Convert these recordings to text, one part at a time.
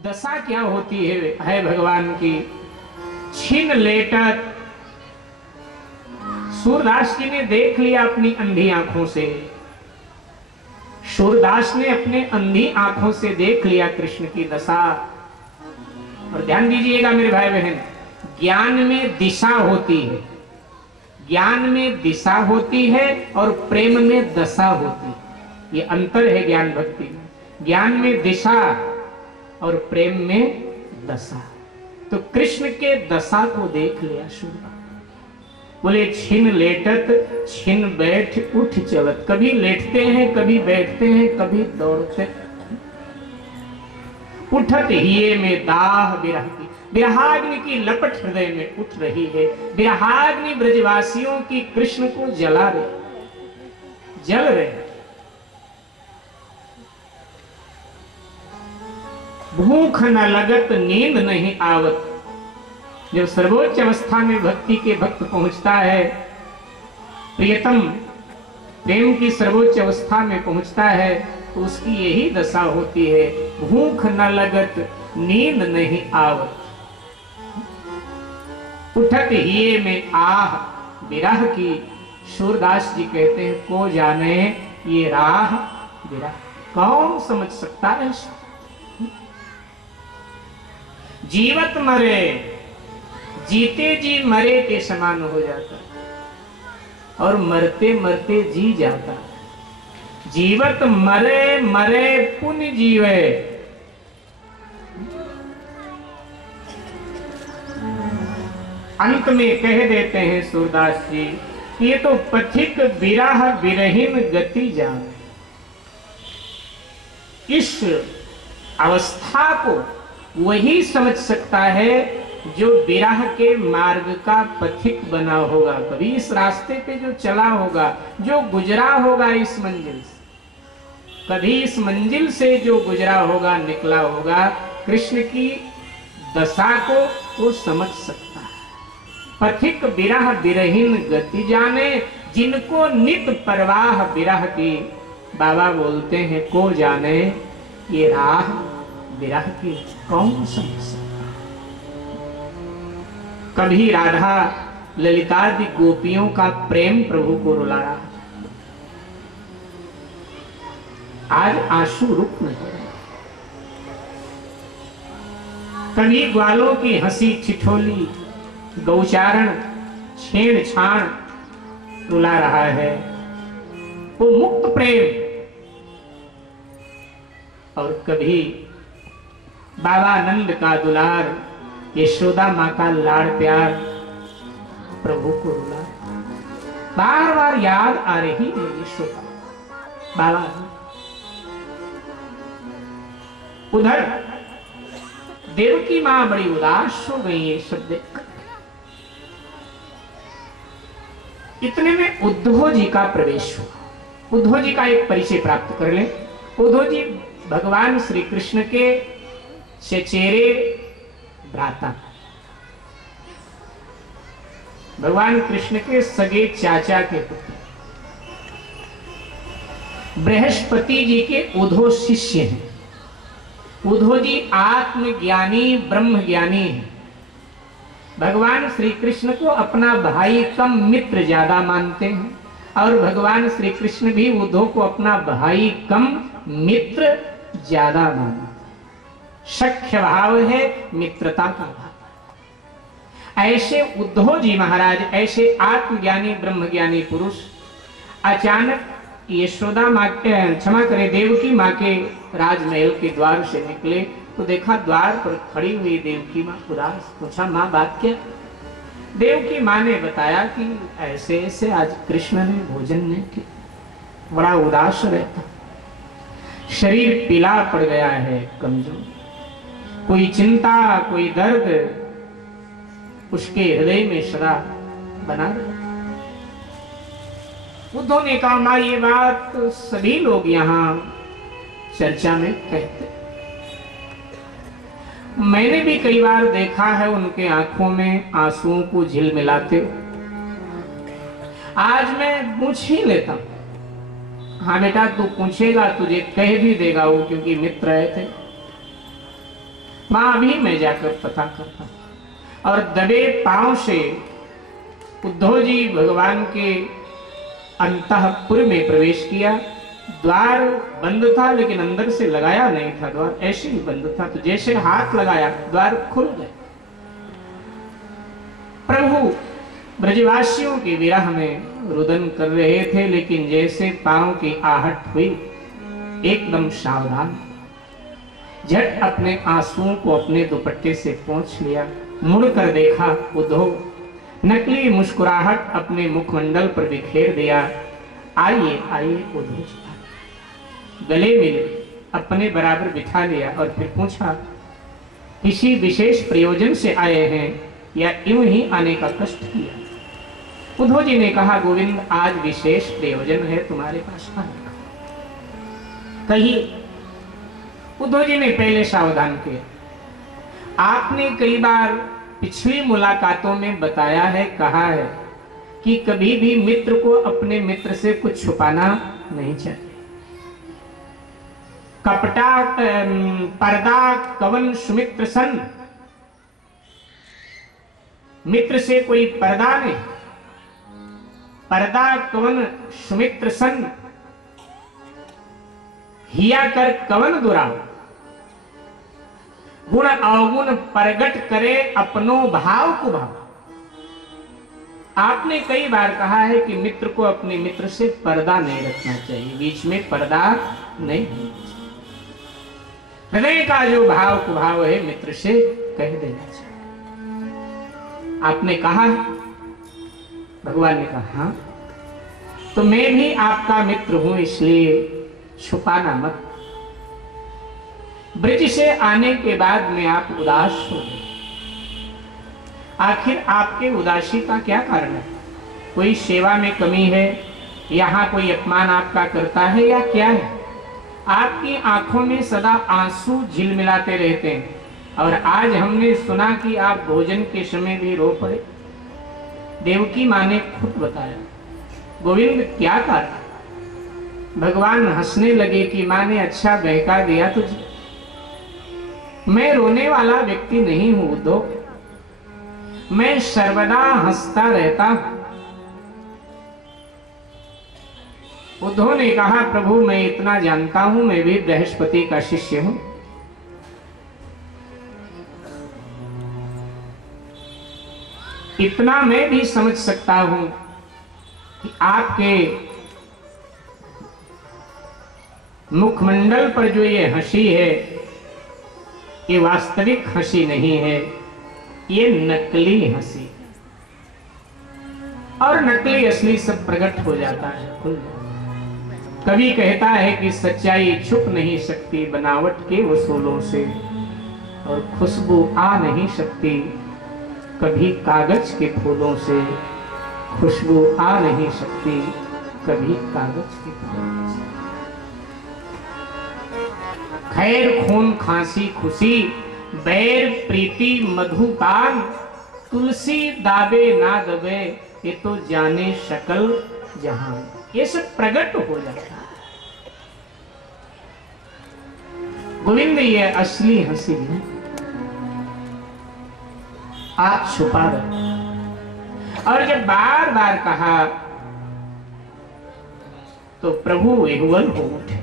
दशा क्या होती है भगवान की। छिन लेटत, सूरदास जी ने देख लिया अपनी अंधी आंखों से, सूरदास ने अपने अंधी आंखों से देख लिया कृष्ण की दशा। और ध्यान दीजिएगा मेरे भाई बहन, ज्ञान में दिशा होती है, ज्ञान में दिशा होती है और प्रेम में दशा होती है। ये अंतर है ज्ञान भक्ति में। ज्ञान में दिशा और प्रेम में दशा। तो कृष्ण के दशा को देख लिया सूरदास। बोले छिन लेटत छिन बैठ उठ चलत। कभी लेटते हैं, कभी बैठते हैं, कभी दौड़ते। उठत हिये में दाह विरह की, विरहाग्नि की लपट हृदय में उठ रही है। विरहाग्नि ब्रजवासियों की कृष्ण को जला रहे, जल रहे। भूख न लगत नींद नहीं आवत। जब सर्वोच्च अवस्था में भक्ति के भक्त पहुंचता है, प्रियतम प्रेम की सर्वोच्च अवस्था में पहुंचता है, तो उसकी यही दशा होती है। भूख न लगत नींद नहीं आवत। उठत हिये में आह विरह की। सूरदास जी कहते हैं को जाने ये राह विरह। कौन समझ सकता है? जीवत मरे, जीते जी मरे के समान हो जाता और मरते मरते जी जाता। जीवत मरे, मरे पुण्य जीवे। अंत में कह देते हैं सूरदास जी, ये तो पथिक विरह विरहीन गति जाने। इस अवस्था को वही समझ सकता है जो विरह के मार्ग का पथिक बना होगा, कभी इस रास्ते पे जो चला होगा, जो गुजरा होगा इस मंजिल से, कभी इस मंजिल से जो गुजरा होगा, निकला होगा, कृष्ण की दशा को वो समझ सकता है। पथिक विरह विरहीन गति जाने, जिनको नित परवाह विरह की। बाबा बोलते हैं को जाने ये राह विरह की। कौन समझ सकता? कभी राधा ललितादि गोपियों का प्रेम प्रभु को रुला रहा, आज आंसू रुक नहीं रहे। कभी ग्वालों की हंसी ठिठोली, गौचारण छेड़छाड़ रुला रहा है। वो मुक्त प्रेम। और कभी बाबा नंद का दुलार, यशोदा माँ का लाड़ प्यार प्रभु को रुला। बार बार याद आ रही है यशोदा बाबा। उधर देवकी माँ बड़ी उदास हो गई ये सब देखकर। इतने में उद्धव जी का प्रवेश हुआ। उद्धव जी का एक परिचय प्राप्त कर ले। उद्धव जी भगवान श्री कृष्ण के चचेरे भ्राता, भगवान कृष्ण के सगे चाचा के पुत्र, बृहस्पति जी के उद्धव शिष्य हैं। उद्धव जी आत्मज्ञानी ब्रह्म ज्ञानी है। भगवान श्री कृष्ण को अपना भाई कम मित्र ज्यादा मानते हैं और भगवान श्री कृष्ण भी उद्धव को अपना भाई कम मित्र ज्यादा मानते। सख्य भाव है, मित्रता का भाव। ऐसे उद्धव जी महाराज, ऐसे आत्मज्ञानी ब्रह्मज्ञानी पुरुष अचानक यशोदा माँ के, क्षमा करे, देवकी माँ के राजमहल के द्वार से निकले तो देखा द्वार पर खड़ी हुई देवकी माँ उदास। पूछा माँ बात क्या? देवकी माँ ने बताया कि ऐसे ऐसे आज कृष्ण ने भोजन नहीं किया, बड़ा उदास रहता, शरीर पीला पड़ गया है, कमजोर, कोई चिंता कोई दर्द उसके हृदय में सदा बना रहा। उद्धव ने कहा मां ये बात सभी लोग यहाँ चर्चा में कहते, मैंने भी कई बार देखा है उनके आंखों में आंसुओं को झिलमिलाते। आज मैं पूछ ही लेता हूं। हाँ बेटा तू पूछेगा, तुझे कह भी देगा वो, क्योंकि मित्र है थे। वहां भी मैं जाकर पता करता हूं। और दबे पांव से उद्धव जी भगवान के अंतःपुर में प्रवेश किया। द्वार बंद था लेकिन अंदर से लगाया नहीं था, द्वार ऐसे ही बंद था। तो जैसे हाथ लगाया द्वार खुल गया। प्रभु ब्रजवासियों के विरह में रुदन कर रहे थे, लेकिन जैसे पांव की आहट हुई एकदम सावधान, झट अपने आंसुओं को अपने दुपट्टे से पोंछ लिया। मुड़कर देखा उद्धव, नकली मुस्कुराहट अपने मुखमंडल पर बिखेर दिया। आइए आइए उद्धव जी, गले मिले, अपने बराबर बिठा लिया और फिर पूछा, किसी विशेष प्रयोजन से आए हैं या यूं ही आने का कष्ट किया? उद्धव जी ने कहा, गोविंद आज विशेष प्रयोजन है तुम्हारे पास आने का। कहिए। उद्धव जी ने पहले सावधान किया, आपने कई बार पिछली मुलाकातों में बताया है, कहा है कि कभी भी मित्र को अपने मित्र से कुछ छुपाना नहीं चाहिए। कपटा पर्दा कवन सुमित्र सन, मित्र से कोई पर्दा नहीं। पर्दा कवन सुमित्र सन, हिया कर कवन दुराव, गुण अवगुण प्रगट करे अपनो भाव को भाव। आपने कई बार कहा है कि मित्र को अपने मित्र से पर्दा नहीं रखना चाहिए, बीच में पर्दा नहीं। हृदय का जो भाव को भाव है मित्र से कह देना चाहिए। आपने कहा, भगवान ने कहा हाँ, तो मैं भी आपका मित्र हूं, इसलिए छुपाना मत। ब्रज से आने के बाद में आप उदास हो गए। आखिर आपके उदासी का क्या कारण है? कोई सेवा में कमी है, यहाँ कोई अपमान आपका करता है या क्या है? आपकी आंखों में सदा आंसू झिलमिलाते रहते हैं, और आज हमने सुना कि आप भोजन के समय भी रो पड़े। देवकी माँ ने खुद बताया। गोविंद क्या कारण? भगवान हंसने लगे कि माँ ने अच्छा बहका दिया तुझे। मैं रोने वाला व्यक्ति नहीं हूं उद्धव, मैं सर्वदा हंसता रहता हूं। उद्धव ने कहा, प्रभु मैं इतना जानता हूं, मैं भी बृहस्पति का शिष्य हूं। इतना मैं भी समझ सकता हूं कि आपके मुखमंडल पर जो ये हंसी है, ये वास्तविक हंसी नहीं है, ये नकली हंसी। और नकली असली सब प्रकट हो जाता है। कवि कहता है कि सच्चाई छुप नहीं सकती बनावट के वसूलों से, और खुशबू आ नहीं सकती कभी कागज के फूलों से। खुशबू आ नहीं सकती कभी कागज के फूलों से। खैर खून खांसी खुशी, बैर प्रीति मधुपान, तुलसी दाबे ना दबे, ये तो जाने शकल जहां। ये सब प्रकट हो जाता है। गोविंद ये असली हंसी है, आप छुपा रहे। और जब बार बार कहा तो प्रभु विह्वल हो उठे।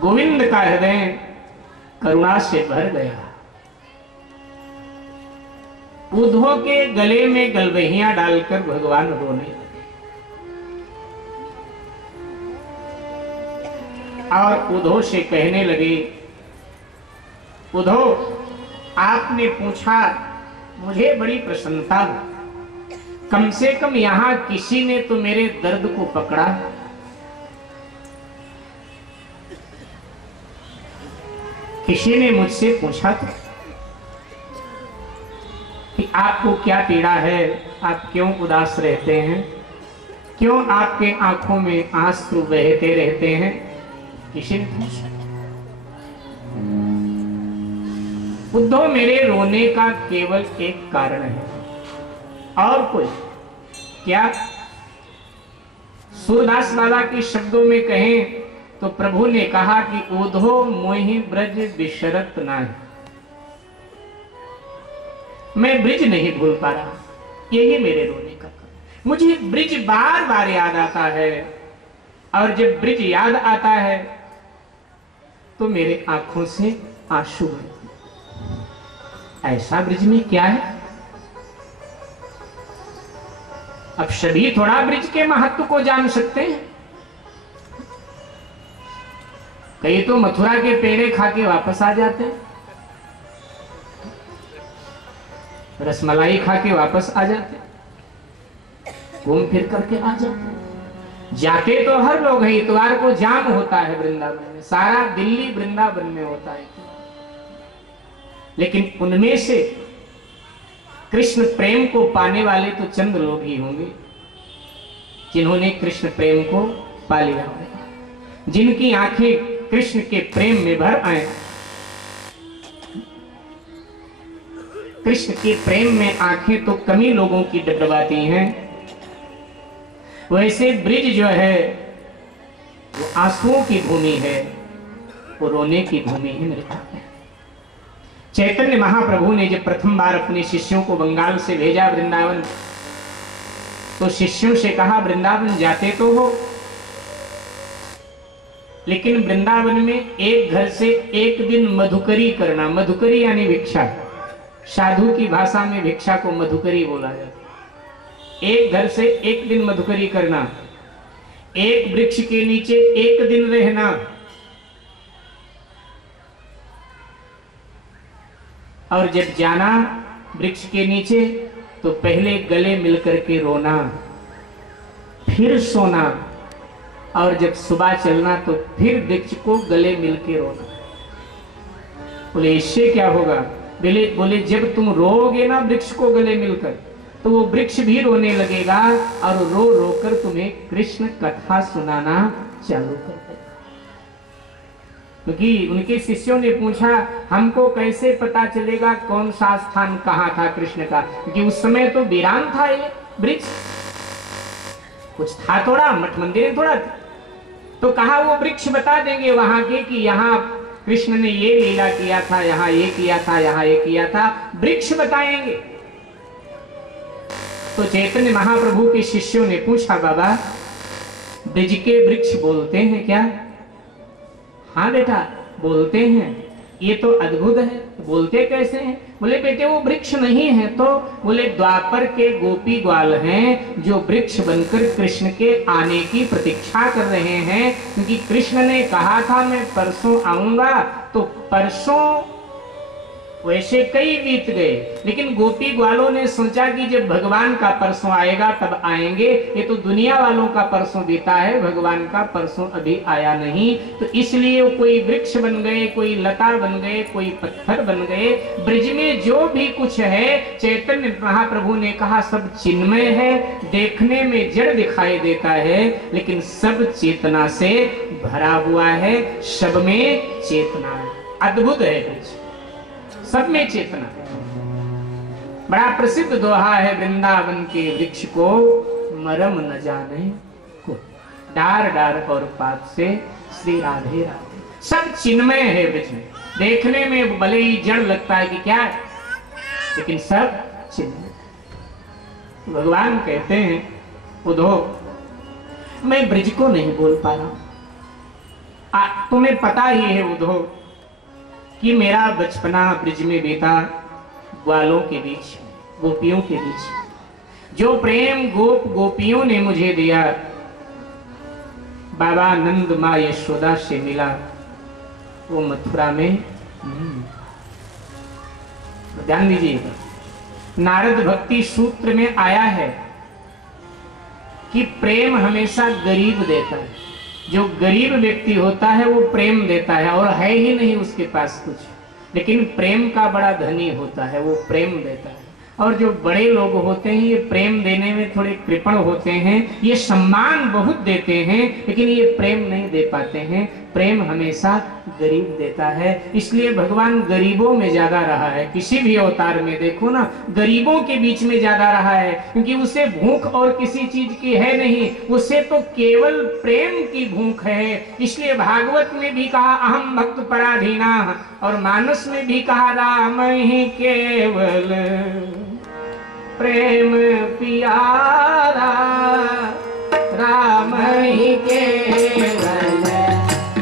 गोविंद का हृदय करुणा से भर गया। उद्धव के गले में गलबहियां डालकर भगवान रोने लगे। और उद्धव से कहने लगे, उद्धव आपने पूछा, मुझे बड़ी प्रसन्नता हुई। कम से कम यहां किसी ने तो मेरे दर्द को पकड़ा। किसी ने मुझसे पूछा था कि आपको क्या पीड़ा है, आप क्यों उदास रहते हैं, क्यों आपके आंखों में आंसू बहते रहते हैं। किसी ने पूछा। उद्धव मेरे रोने का केवल एक कारण है, और कोई क्या? सूरदास बाबा के शब्दों में कहें तो प्रभु ने कहा कि ओधो मोहि ब्रज बिसरत नाही, मैं ब्रिज नहीं भूल पा रहा, यही मेरे रोने का कारण। मुझे ब्रिज बार बार याद आता है, और जब ब्रिज याद आता है तो मेरे आंखों से आंसू बहते। ऐसा ब्रिज में क्या है? अब सभी थोड़ा ब्रिज के महत्व को जान सकते हैं। कई तो मथुरा के पेड़े खा के वापस आ जाते हैं, रसमलाई खा के वापस आ जाते, घूम फिर करके आ जाते। जाते तो हर लोग हैं, इतवार को जाम होता है वृंदावन में, सारा दिल्ली वृंदावन में होता है, लेकिन उनमें से कृष्ण प्रेम को पाने वाले तो चंद लोग ही होंगे जिन्होंने कृष्ण प्रेम को पा लिया होगा, जिनकी आंखें कृष्ण के प्रेम में भर आए। कृष्ण के प्रेम में आंखें तो कमी लोगों की डबडबाती हैं, वैसे ब्रिज जो है वो आंसुओं की भूमि है, वो रोने की भूमि है मेरे भाई। चैतन्य महाप्रभु ने जब प्रथम बार अपने शिष्यों को बंगाल से भेजा वृंदावन, तो शिष्यों से कहा वृंदावन जाते तो हो, लेकिन वृंदावन में एक घर से एक दिन मधुकरी करना। मधुकरी यानी भिक्षा, साधु की भाषा में भिक्षा को मधुकरी बोला जाता है। एक घर से एक दिन मधुकरी करना, एक वृक्ष के नीचे एक दिन रहना, और जब जाना वृक्ष के नीचे तो पहले गले मिलकर के रोना, फिर सोना, और जब सुबह चलना तो फिर वृक्ष को गले मिलके रोना। बोले इससे क्या होगा? बोले जब तुम रोओगे ना वृक्ष को गले मिलकर, तो वो वृक्ष भी रोने लगेगा और रो रो कर तुम्हें कृष्ण कथा सुनाना चालू कर देगा। क्योंकि उनके शिष्यों ने पूछा हमको कैसे पता चलेगा कौन सा स्थान कहाँ था कृष्ण का, क्योंकि उस समय तो वीरान था ये वृक्ष, कुछ था थोड़ा, मठ मंदिर थोड़ा था। तो कहा वो वृक्ष बता देंगे वहां के कि यहाँ कृष्ण ने ये लीला किया था, यहाँ ये किया था, यहाँ ये किया था, वृक्ष बताएंगे। तो चैतन्य महाप्रभु के शिष्यों ने पूछा बाबा ब्रिज के वृक्ष बोलते हैं क्या? हाँ बेटा बोलते हैं। ये तो अद्भुत है, बोलते कैसे हैं? बोले बेटे वो वृक्ष नहीं है तो, बोले द्वापर के गोपी ग्वाल हैं जो वृक्ष बनकर कृष्ण के आने की प्रतीक्षा कर रहे हैं, क्योंकि कृष्ण ने कहा था मैं परसों आऊंगा, तो परसों वैसे कई बीत गए, लेकिन गोपी ग्वालों ने सोचा कि जब भगवान का परसों आएगा तब आएंगे, ये तो दुनिया वालों का परसों बीता है, भगवान का परसों अभी आया नहीं, तो इसलिए वो कोई वृक्ष बन गए, कोई लता बन गए, कोई पत्थर बन गए। ब्रिज में जो भी कुछ है चैतन्य महाप्रभु ने कहा सब चिन्मय है, देखने में जड़ दिखाई देता है, लेकिन सब चेतना से भरा हुआ है, सब में चेतना है। अद्भुत है ब्रिज, सब में चेतना। बड़ा प्रसिद्ध दोहा है वृंदावन के वृक्ष को मरम न जाने को, डार डार और पात से श्री राधे राधे। सब चिन्मय है ब्रिज में, देखने में भले ही जड़ लगता है कि क्या है, लेकिन सब चिन्मय। भगवान कहते हैं उद्धव मैं ब्रिज को नहीं बोल पा रहा, तुम्हें पता ही है उद्धव कि मेरा बचपना ब्रिज में बीता, ग्वालों के बीच, गोपियों के बीच। जो प्रेम गोप गोपियों ने मुझे दिया, बाबा नंद माँ यशोदा से मिला, वो मथुरा में ध्यान दीजिएगा, नारद भक्ति सूत्र में आया है कि प्रेम हमेशा गरीब देता है। जो गरीब व्यक्ति होता है वो प्रेम देता है, और है ही नहीं उसके पास कुछ, लेकिन प्रेम का बड़ा धनी होता है, वो प्रेम देता है। और जो बड़े लोग होते हैं ये प्रेम देने में थोड़े कृपण होते हैं, ये सम्मान बहुत देते हैं, लेकिन ये प्रेम नहीं दे पाते हैं। प्रेम हमेशा गरीब देता है। इसलिए भगवान गरीबों में ज्यादा रहा है। किसी भी अवतार में देखो ना, गरीबों के बीच में ज्यादा रहा है, क्योंकि उसे भूख और किसी चीज की है नहीं, उसे तो केवल प्रेम की भूख है। इसलिए भागवत में भी कहा अहम भक्त पराधीना, और मानस में भी कहा राम ही केवल प्रेम प्यारा, राम ही केवल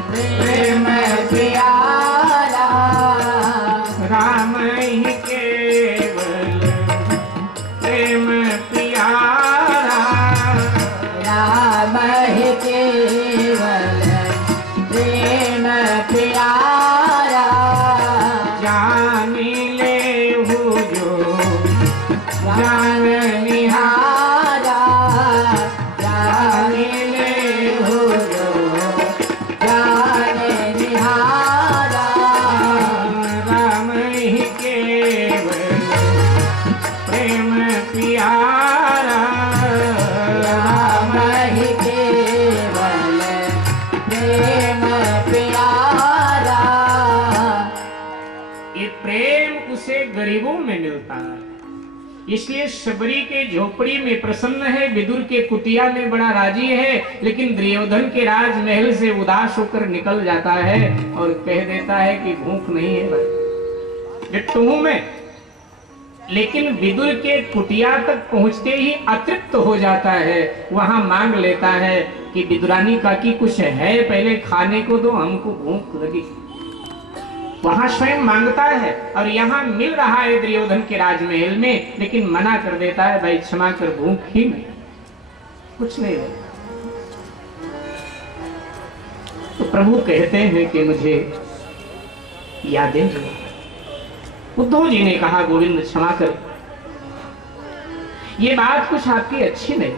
प्रेम प्यारा, राम ही केवल प्रेम प्यारा, राम ही केवल प्रेम प्यारा, जान ले हो जो जान निहारा, जान ले हो जो जान निहारा, राम ही केवल प्रेम प्यारा, राम ही केवल प्रेम प्यारा। ये प्रेम उसे गरीबों में मिलता है। इसलिए शबरी के झोपड़ी में प्रसन्न है, विदुर के कुटिया में बड़ा राजी है, लेकिन दुर्योधन के राजमहल से उदास होकर निकल जाता है और कह देता है कि भूख नहीं है भाई, डिट्टू हूं मैं। लेकिन विदुर के कुटिया तक पहुंचते ही अतृप्त हो जाता है, वहां मांग लेता है कि विदुरानी काकी कुछ है पहले खाने को दो, हमको भूख लगी। वहां स्वयं मांगता है और यहाँ मिल रहा है दुर्योधन के राजमहल में, लेकिन मना कर देता है भाई क्षमा कर, भूख ही नहीं, कुछ नहीं है। तो प्रभु कहते हैं कि मुझे यादें जो, उद्धव जी ने कहा गोविंद क्षमा कर, ये बात कुछ आपकी अच्छी नहीं।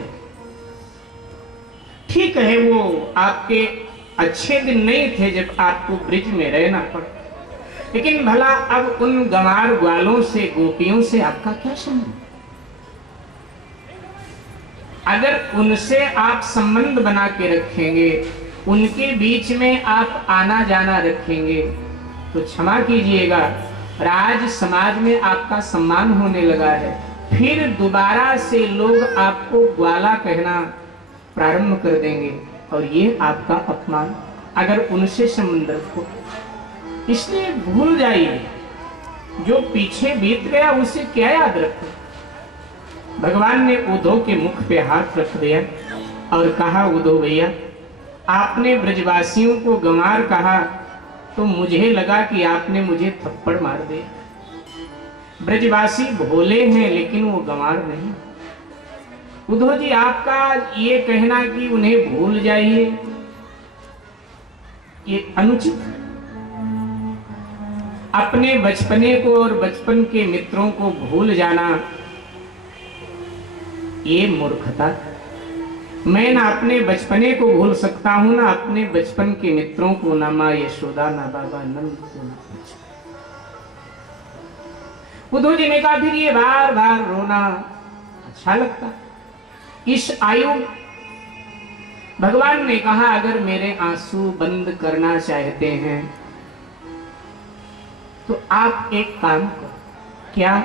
ठीक है, वो आपके अच्छे दिन नहीं थे जब आपको ब्रिज में रहना पड़ा, लेकिन भला अब उन गंवार ग्वालों से, गोपियों से आपका क्या संबंध? अगर उनसे आप संबंध बना के रखेंगे, उनके बीच में आप आना जाना रखेंगे, तो क्षमा कीजिएगा, राज समाज में आपका सम्मान होने लगा है, फिर दोबारा से लोग आपको ग्वाला कहना प्रारंभ कर देंगे, और ये आपका अपमान। अगर उनसे संबंध रखो, इसलिए भूल जाइए, जो पीछे बीत गया उसे क्या याद रखो। भगवान ने उद्धव के मुख पे हाथ रख दिया और कहा उद्धव भैया, आपने ब्रजवासियों को गंवार कहा तो मुझे लगा कि आपने मुझे थप्पड़ मार दिया। ब्रजवासी भोले हैं लेकिन वो गंवार नहीं। उद्धव जी, आपका ये कहना कि उन्हें भूल जाइए, ये अनुचित है। अपने बचपने को और बचपन के मित्रों को भूल जाना, ये मूर्खता है। मैं ना अपने बचपने को भूल सकता हूं, ना अपने बचपन के मित्रों को, ना माँ यशोदा, ना बाबा नंद को, ना कुछ। उद्धव जी ने कहा फिर ये बार बार रोना अच्छा लगता? इस आयु, भगवान ने कहा अगर मेरे आंसू बंद करना चाहते हैं तो आप एक काम करो। क्या?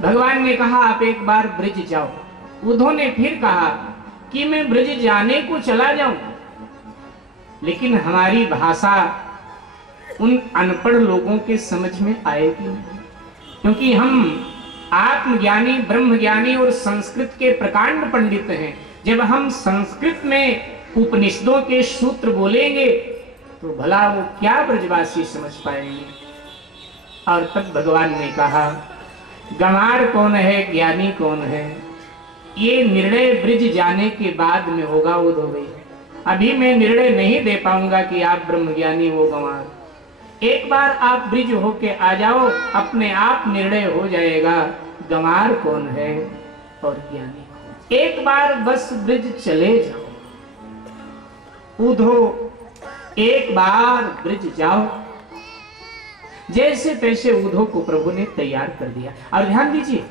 भगवान ने कहा आप एक बार ब्रिज जाओ। उद्धव ने फिर कहा कि मैं ब्रिज जाने को चला जाऊं, लेकिन हमारी भाषा उन अनपढ़ लोगों के समझ में आएगी नहीं, क्योंकि हम आत्मज्ञानी, ब्रह्मज्ञानी और संस्कृत के प्रकांड पंडित हैं। जब हम संस्कृत में उपनिषदों के सूत्र बोलेंगे तो भला वो क्या ब्रजवासी समझ पाएंगे। और तब भगवान ने कहा गंवार कौन है, ज्ञानी कौन है, ये निर्णय ब्रिज जाने के बाद में होगा उद्धव भैया। अभी मैं निर्णय नहीं दे पाऊंगा कि आप ब्रह्मज्ञानी हो गंवार। एक बार आप ब्रिज होके आ जाओ, अपने आप निर्णय हो जाएगा गंवार कौन है और ज्ञानी कौन। एक बार बस ब्रिज चले जाओ उद्धव, एक बार ब्रिज जाओ। जैसे तैसे उद्धव को प्रभु ने तैयार कर दिया। और ध्यान दीजिए,